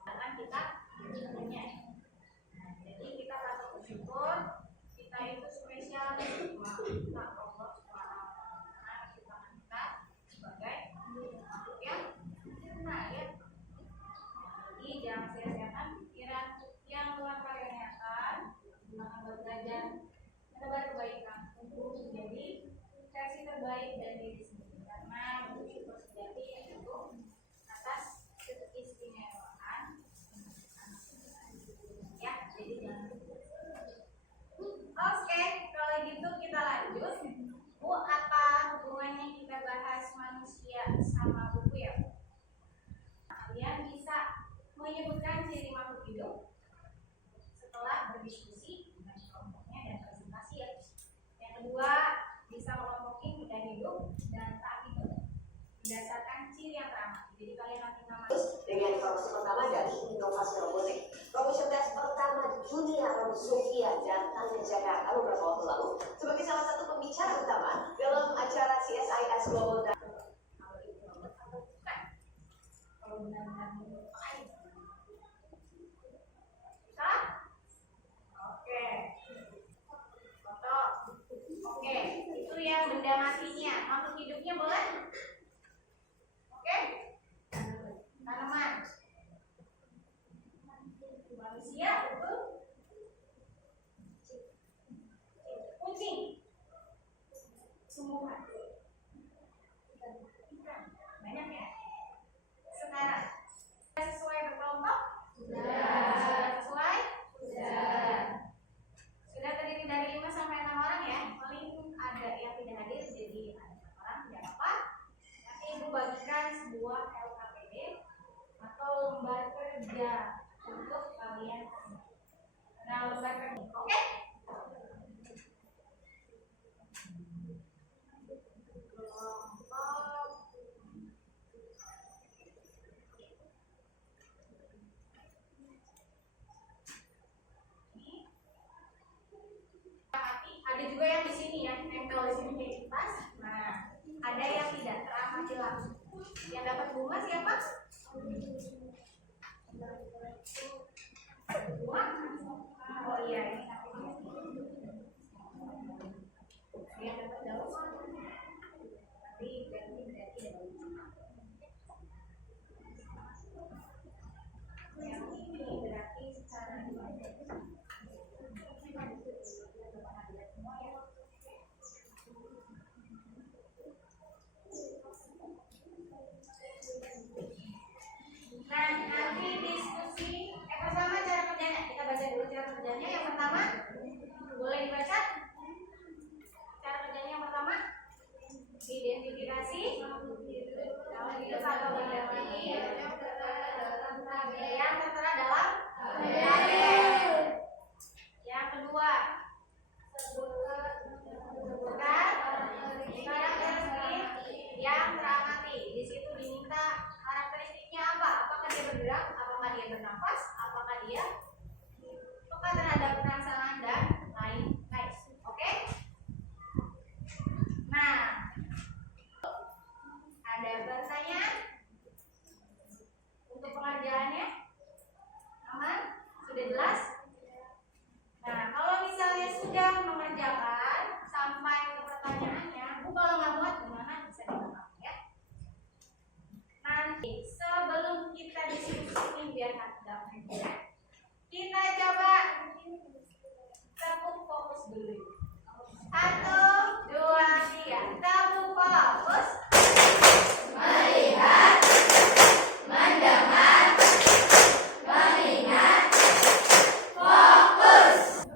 Karena kita punya. Jadi kita patut bersyukur, kita itu spesial kita Allah SWT ciptaan kita sebagai makhluk yang sempurna ya. Jadi jangan sia-siakan pikiran yang Tuhan karuniakan, gunakan belajar menebar kebaikan untuk menjadi versi terbaik dari diri sendiri. Karena bersyukur sejati yaitu atas keistimewaan ya. Jadi jangan. Oke, kalau gitu kita lanjut. Bu, apa hubungannya kita bahas manusia sama buku ya, Bu? Kalian bisa menyebutkan ciri makhluk hidup setelah berdiskusi dengan kelompoknya dan presentasi ya. Yang kedua, bisa melompokin benda hidup dan tak hidup berdasarkan ciri yang teramati. Jadi kalian nanti nama dengan informasi pertama dari inovasi robotik. Komisi tes pertama di dunia Romi Sofia datang ke Jakarta beberapa waktu lalu sebagai salah satu pembicara utama dalam acara CSIS Global. kalau benar-benar oke, foto. Oke, itu yang benda matinya. Makhluk hidupnya boleh? Oke, tanaman, manusia, betul? Kucing, tumbuhan, banyak ya. Sekarang sesuai berkelompok? Sudah. Sesuai? Sudah. Sudah terdiri dari 5 sampai 6 orang ya. Paling ada yang tidak hadir, jadi ada 6 orang, tidak apa-apa. Nanti Ibu bagikan sebuah LKPD atau lembar kerja untuk kalian. Nah, lembar kerja, oke? Ada juga yang di sini ya, nempel di sini kayak kipas. Nah, ada yang tidak teramati langsung. Yang dapat bunga siapa? Bunga? Oh iya, ini yang dapat daun. Tapi berarti daun. Yang ini berarti secara nah, nanti diskusi pertama cara kerjanya. Kita baca dulu cara kerjanya. Yang pertama, boleh dibaca. Cara kerjanya yang pertama, identifikasi kalau hidup atau benda mati yang tertera dalam tabel. Yang kedua, sebutkan karakteristik yang teramati. Di situ diminta karakteristiknya apa? Apakah dia bergerak? Apakah dia bernafas? Apakah dia peka terhadap perasaan dan lain-lain? Oke? Nah, ada pertanyaan untuk pengerjaannya? Aman? Sudah jelas? Nah, kalau misalnya sudah mengerjakan sampai ke pertanyaannya, Bu kalau nggak muat gimana? Bisa dimakan ya. Nanti sebelum kita diskusi biar nggak kita coba tepuk fokus dulu. 1, 2, 3, tepuk fokus. Melihat, mendengar, mengingat, fokus.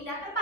pindah tempat.